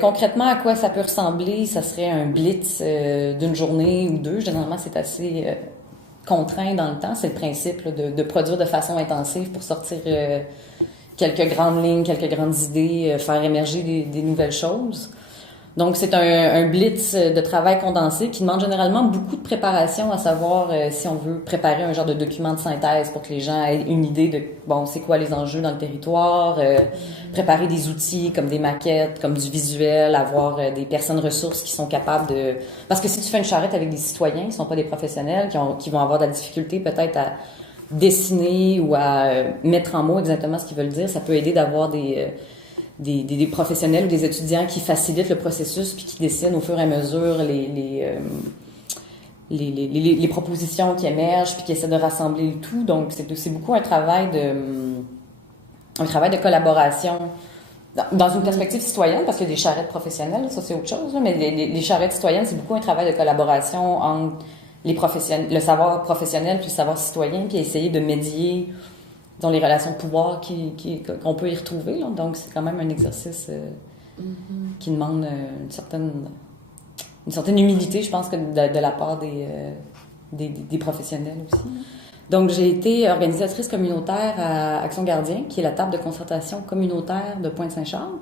Concrètement, à quoi ça peut ressembler? Ça serait un blitz d'une journée ou deux. Généralement, c'est assez contraint dans le temps. C'est le principe là, de produire de façon intensive pour sortir quelques grandes lignes, quelques grandes idées, faire émerger des nouvelles choses. Donc, c'est un blitz de travail condensé qui demande généralement beaucoup de préparation, à savoir si on veut préparer un genre de document de synthèse pour que les gens aient une idée de, bon, c'est quoi les enjeux dans le territoire, préparer des outils comme des maquettes, comme du visuel, avoir des personnes ressources qui sont capables de... Parce que si tu fais une charrette avec des citoyens qui sont pas des professionnels, qui vont avoir de la difficulté peut-être à dessiner ou à mettre en mots exactement ce qu'ils veulent dire, ça peut aider d'avoir des professionnels ou des étudiants qui facilitent le processus puis qui dessinent au fur et à mesure les propositions qui émergent puis qui essaient de rassembler le tout. Donc, c'est beaucoup un travail de collaboration dans une perspective citoyenne, parce qu'il y a des charrettes professionnelles, ça c'est autre chose, là, mais les charrettes citoyennes, c'est beaucoup un travail de collaboration entre les professionnels, le savoir professionnel puis le savoir citoyen, puis essayer de médier dans les relations de pouvoir qu'on peut y retrouver. Là. Donc, c'est quand même un exercice qui demande une certaine humilité, je pense, que de la part des professionnels aussi. Donc, j'ai été organisatrice communautaire à Action Gardien, qui est la table de concertation communautaire de Pointe-Saint-Charles.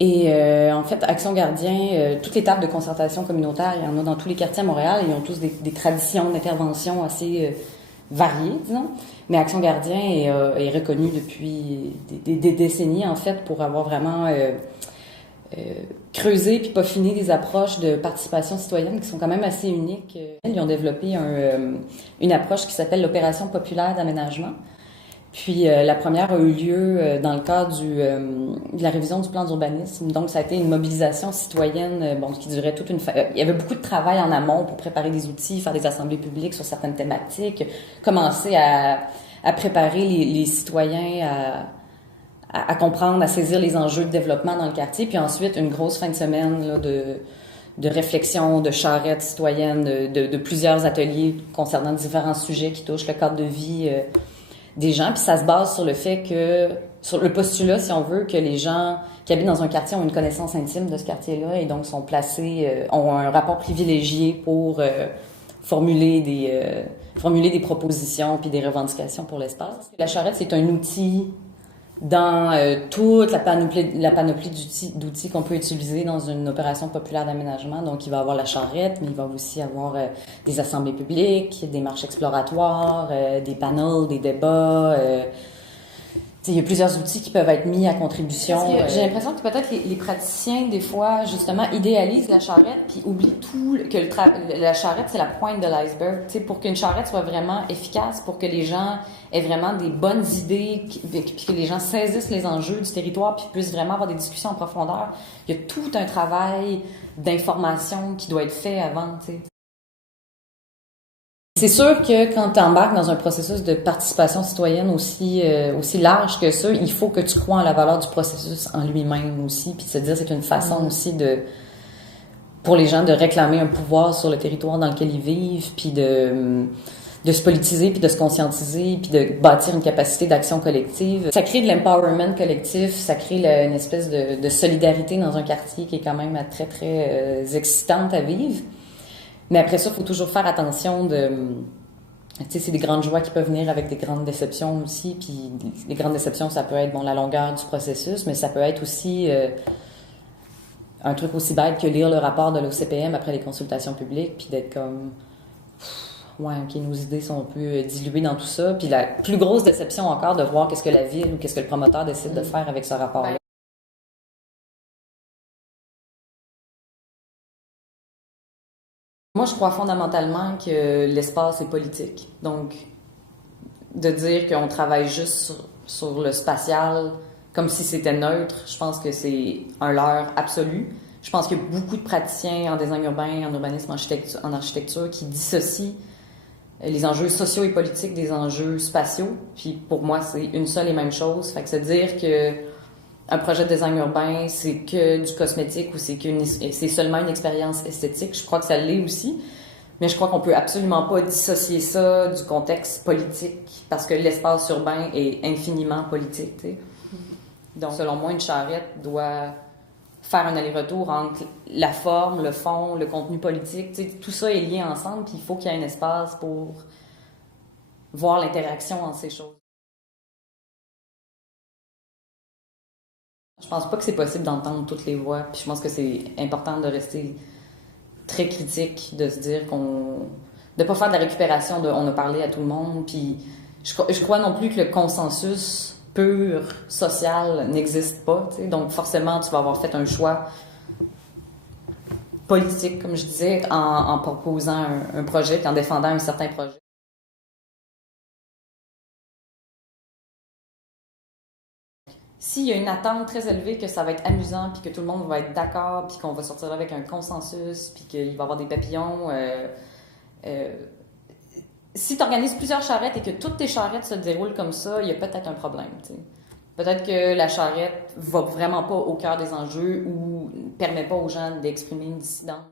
Et en fait, Action Gardien, toutes les tables de concertation communautaire, il y en a dans tous les quartiers à Montréal, et ils ont tous des traditions d'intervention assez variées, disons. Mais Action Gardien est reconnu depuis des décennies, en fait, pour avoir vraiment creusé puis peaufiné des approches de participation citoyenne qui sont quand même assez uniques. Ils ont développé une approche qui s'appelle l'opération populaire d'aménagement. Puis la première a eu lieu dans le cadre de la révision du plan d'urbanisme. Donc, ça a été une mobilisation citoyenne qui durait toute une... Il y avait beaucoup de travail en amont pour préparer des outils, faire des assemblées publiques sur certaines thématiques, commencer à préparer les citoyens à comprendre, à saisir les enjeux de développement dans le quartier. Puis ensuite, une grosse fin de semaine là, de réflexion, de charrette citoyenne, de plusieurs ateliers concernant différents sujets qui touchent le cadre de vie des gens. Puis ça se base sur le fait que, sur le postulat, si on veut, que les gens qui habitent dans un quartier ont une connaissance intime de ce quartier-là et donc sont placés, ont un rapport privilégié pour formuler des propositions puis des revendications pour l'espace. La charrette, c'est un outil dans toute la panoplie d'outils qu'on peut utiliser dans une opération populaire d'aménagement. Donc, il va avoir la charrette, mais il va aussi avoir des assemblées publiques, des marches exploratoires, des panels, des débats. Il y a plusieurs outils qui peuvent être mis à contribution. J'ai l'impression que peut-être les praticiens, des fois, justement, idéalisent la charrette puis oublient que la charrette, c'est la pointe de l'iceberg. Pour qu'une charrette soit vraiment efficace, pour que les gens aient vraiment des bonnes idées, puis que les gens saisissent les enjeux du territoire puis puissent vraiment avoir des discussions en profondeur, il y a tout un travail d'information qui doit être fait avant, tu sais. C'est sûr que quand tu embarques dans un processus de participation citoyenne aussi large que ça, il faut que tu crois en la valeur du processus en lui-même aussi, puis de se dire c'est une façon aussi pour les gens de réclamer un pouvoir sur le territoire dans lequel ils vivent, puis de se politiser, puis de se conscientiser, puis de bâtir une capacité d'action collective. Ça crée de l'empowerment collectif, ça crée une espèce de solidarité dans un quartier qui est quand même très, très excitante à vivre. Mais après ça, il faut toujours faire attention tu sais, c'est des grandes joies qui peuvent venir avec des grandes déceptions aussi. Puis les grandes déceptions, ça peut être, la longueur du processus, mais ça peut être aussi un truc aussi bête que lire le rapport de l'OCPM après les consultations publiques, puis d'être comme, ouais, ok, nos idées sont un peu diluées dans tout ça. Puis la plus grosse déception encore, de voir qu'est-ce que la ville ou qu'est-ce que le promoteur décide de faire avec ce rapport-là. Moi, je crois fondamentalement que l'espace est politique. Donc, de dire qu'on travaille juste sur le spatial comme si c'était neutre, je pense que c'est un leurre absolu. Je pense qu'il y a beaucoup de praticiens en design urbain, en urbanisme, en architecture qui dissocient les enjeux sociaux et politiques des enjeux spatiaux. Puis pour moi, c'est une seule et même chose. Fait que se dire que un projet de design urbain, c'est que du cosmétique ou c'est seulement une expérience esthétique. Je crois que ça l'est aussi. Mais je crois qu'on peut absolument pas dissocier ça du contexte politique parce que l'espace urbain est infiniment politique, tu sais. Donc, selon moi, une charrette doit faire un aller-retour entre la forme, le fond, le contenu politique. Tu sais, tout ça est lié ensemble, puis il faut qu'il y ait un espace pour voir l'interaction entre ces choses. Je pense pas que c'est possible d'entendre toutes les voix, puis je pense que c'est important de rester très critique, de se dire qu'on de pas faire de la récupération de on a parlé à tout le monde, puis je crois non plus que le consensus pur social n'existe pas, tu sais. Donc forcément tu vas avoir fait un choix politique, comme je disais, en proposant un projet puis en défendant un certain projet. S'il y a une attente très élevée que ça va être amusant, puis que tout le monde va être d'accord, puis qu'on va sortir avec un consensus, puis qu'il va y avoir des papillons, euh, si tu organises plusieurs charrettes et que toutes tes charrettes se déroulent comme ça, il y a peut-être un problème. T'sais. Peut-être que la charrette va vraiment pas au cœur des enjeux ou ne permet pas aux gens d'exprimer une dissidence.